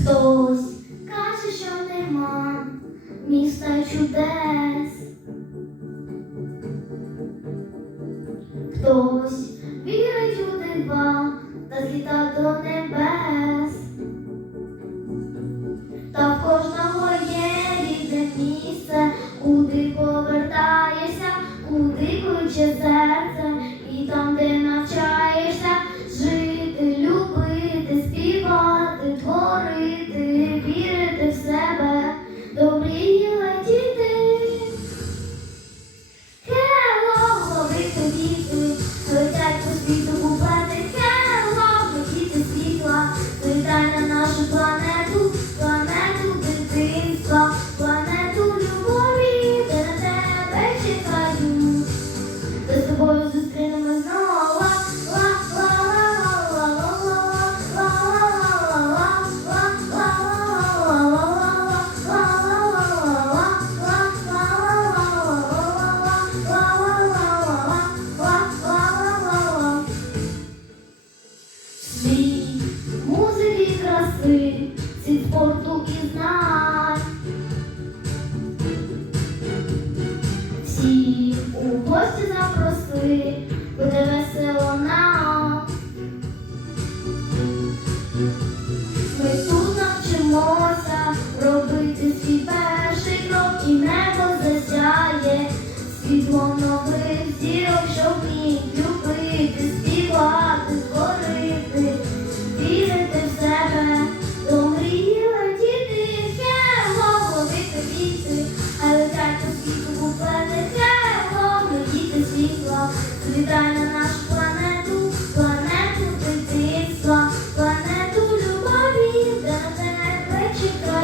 Хтось каже, що нема міста чудес. Хтось вірить у диба та зліта до небес. упізнать. Всіх у гості запроси, буде.